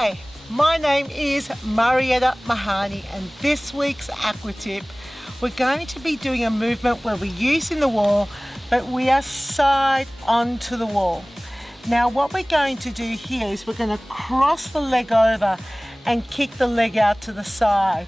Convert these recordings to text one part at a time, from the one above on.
Hi, my name is Marietta Mehanni, and this week's Aqua Tip, we're going to be doing a movement where we're using the wall, but we are side onto the wall. Now what we're going to do here is we're going to cross the leg over and kick the leg out to the side.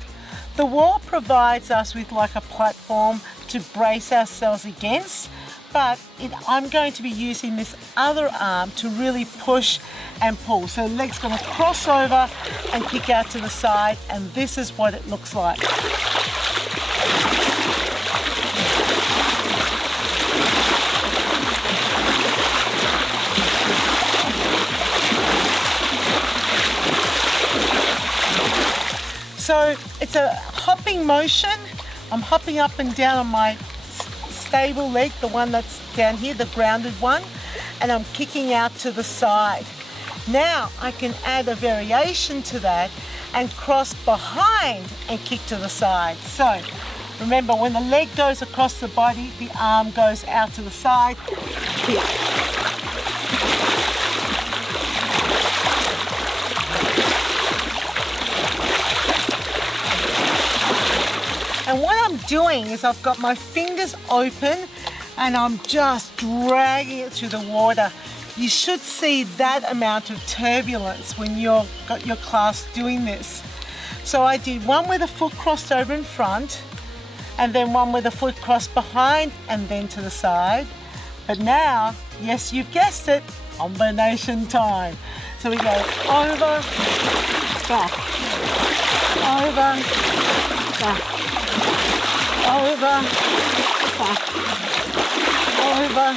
The wall provides us with like a platform to brace ourselves against, but I'm going to be using this other arm to really push and pull. So the leg's going to cross over and kick out to the side, and this is what it looks like. So it's a hopping motion. I'm hopping up and down on my stable leg, the one that's down here, the grounded one, and I'm kicking out to the side. Now I can add a variation to that and cross behind and kick to the side. So remember, when the leg goes across the body, the arm goes out to the side. Here. And what I'm doing is I've got my fingers open and I'm just dragging it through the water. You should see that amount of turbulence when you've got your class doing this. So I did one with a foot crossed over in front, and then one with a foot crossed behind and then to the side. But now, yes, you've guessed it, combination time. So we go over, back, over, back. Over, back, over,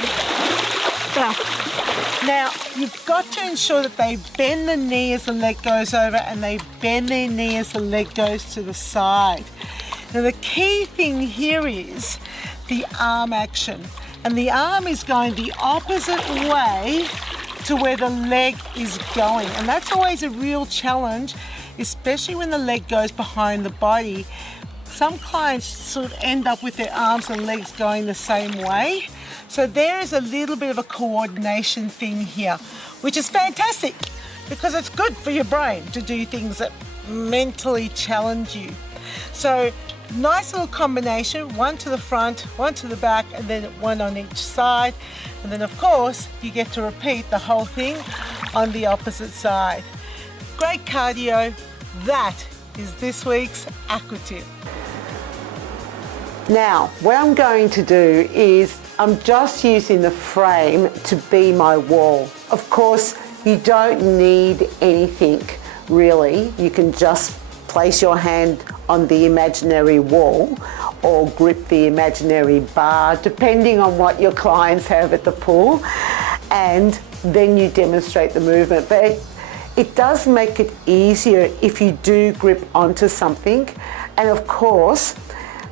back. Now, you've got to ensure that they bend the knee as the leg goes over and they bend their knee as the leg goes to the side. Now, the key thing here is the arm action. And the arm is going the opposite way to where the leg is going. And that's always a real challenge, especially when the leg goes behind the body. Some clients sort of end up with their arms and legs going the same way. So there is a little bit of a coordination thing here, which is fantastic because it's good for your brain to do things that mentally challenge you. So nice little combination, one to the front, one to the back, and then one on each side. And then of course, you get to repeat the whole thing on the opposite side. Great cardio. That is this week's Aqua Tip. Now, what I'm going to do is I'm just using the frame to be my wall. Of course, you don't need anything really. You can just place your hand on the imaginary wall or grip the imaginary bar, depending on what your clients have at the pool, and then you demonstrate the movement. But it does make it easier if you do grip onto something. And of course,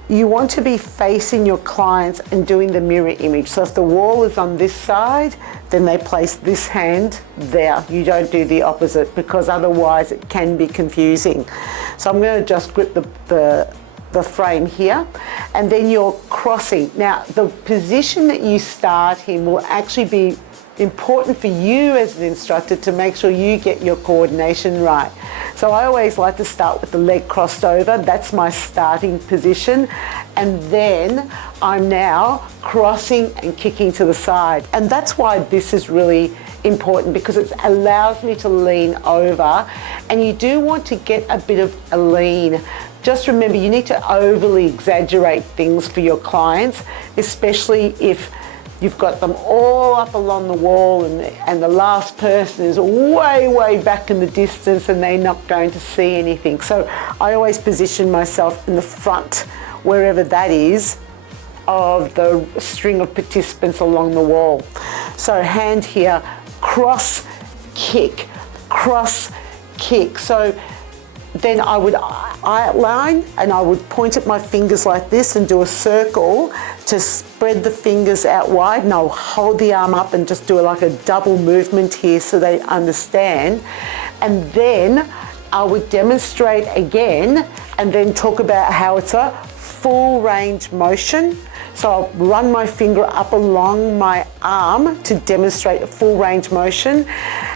you want to be facing your clients and doing the mirror image. So if the wall is on this side, then they place this hand there. You don't do the opposite because otherwise it can be confusing. So I'm going to just grip the frame here, and then you're crossing. Now, the position that you start in will actually be important for you as an instructor to make sure you get your coordination right. So I always like to start with the leg crossed over. That's my starting position. And then I'm now crossing and kicking to the side. And that's why this is really important, because it allows me to lean over. And you do want to get a bit of a lean. Just remember, you need to overly exaggerate things for your clients, especially if you've got them all up along the wall and the last person is way back in the distance and they're not going to see anything. So I always position myself in the front, wherever that is, of the string of participants along the wall. So hand here, cross, kick, cross, kick. So then I would outline and I would point at my fingers like this and do a circle to spread the fingers out wide, and I'll hold the arm up and just do like a double movement here so they understand. And then I would demonstrate again and then talk about how it's a full range motion. So I'll run my finger up along my arm to demonstrate a full range motion.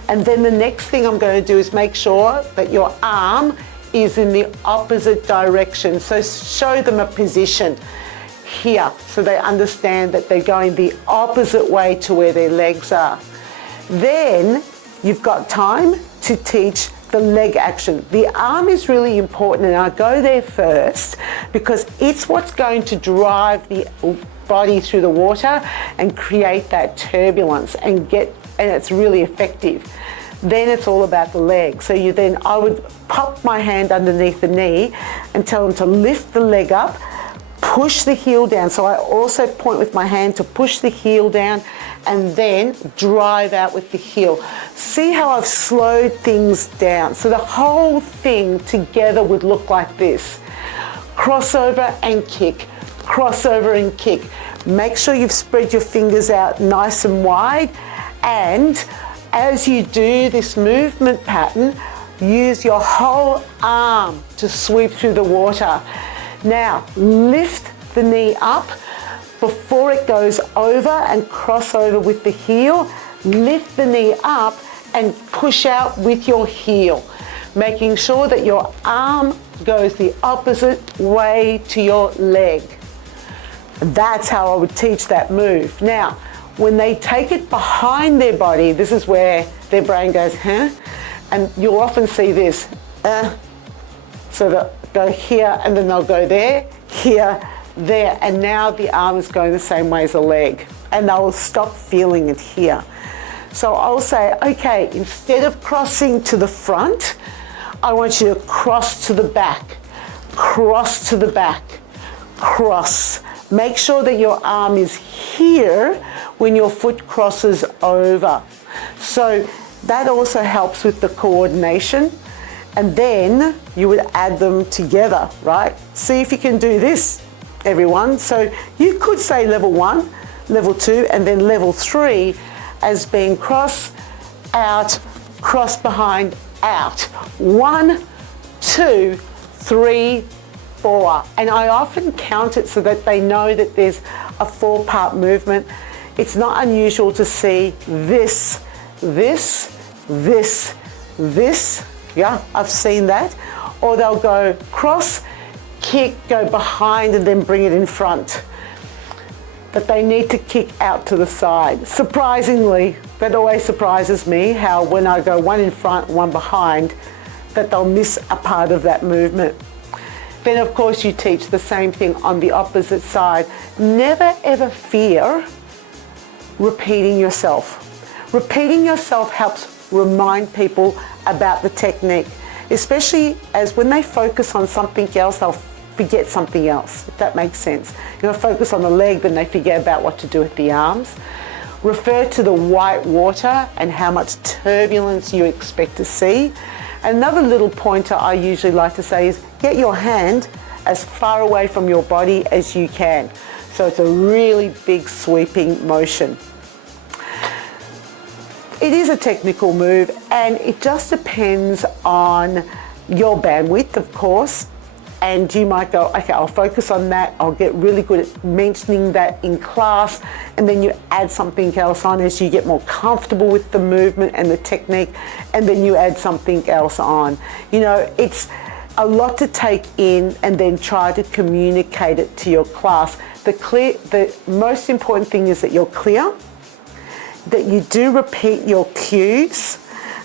And then the next thing I'm going to do is make sure that your arm is in the opposite direction. So show them a position here so they understand that they're going the opposite way to where their legs are. Then you've got time to teach the leg action. The arm is really important, and I'll go there first because it's what's going to drive the body through the water and create that turbulence and it's really effective. Then it's all about the leg. So I would pop my hand underneath the knee and tell them to lift the leg up, push the heel down. So I also point with my hand to push the heel down and then drive out with the heel. See how I've slowed things down. So the whole thing together would look like this. Crossover and kick, crossover and kick. Make sure you've spread your fingers out nice and wide, and as you do this movement pattern, use your whole arm to sweep through the water. Now, lift the knee up before it goes over and cross over with the heel. Lift the knee up and push out with your heel, making sure that your arm goes the opposite way to your leg. That's how I would teach that move. Now, when they take it behind their body, this is where their brain goes, huh? And you'll often see this, so they'll go here and then they'll go there, here, there, and now the arm is going the same way as the leg, and they'll stop feeling it here. So I'll say, okay, instead of crossing to the front, I want you to cross to the back, cross to the back, cross. Make sure that your arm is here when your foot crosses over. So that also helps with the coordination. And then you would add them together, right? See if you can do this, everyone. So you could say level 1, level 2, and then level 3 as being cross, out, cross behind, out. 1, 2, 3, 4. And I often count it so that they know that there's a 4-part movement. It's not unusual to see this, this, this, this. Yeah, I've seen that. Or they'll go cross, kick, go behind, and then bring it in front. But they need to kick out to the side. Surprisingly, that always surprises me how when I go one in front, one behind, that they'll miss a part of that movement. Then of course you teach the same thing on the opposite side. Never ever fear repeating yourself. Repeating yourself helps remind people about the technique, especially as when they focus on something else, they'll forget something else, if that makes sense. You know, focus on the leg, then they forget about what to do with the arms. Refer to the white water and how much turbulence you expect to see. Another little pointer I usually like to say is get your hand as far away from your body as you can. So it's a really big sweeping motion. It is a technical move and it just depends on your bandwidth, of course. And you might go, okay, I'll focus on that. I'll get really good at mentioning that in class. And then you add something else on as you get more comfortable with the movement and the technique. And then you add something else on. You know, it's a lot to take in and then try to communicate it to your class. The most important thing is that you're clear, that you do repeat your cues,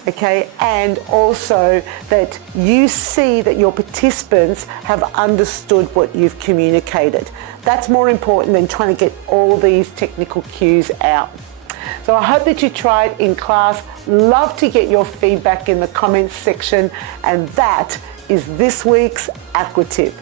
okay, and also that you see that your participants have understood what you've communicated. That's more important than trying to get all these technical cues out. So I hope that you try it in class. Love to get your feedback in the comments section, and that is this week's Aqua Tip.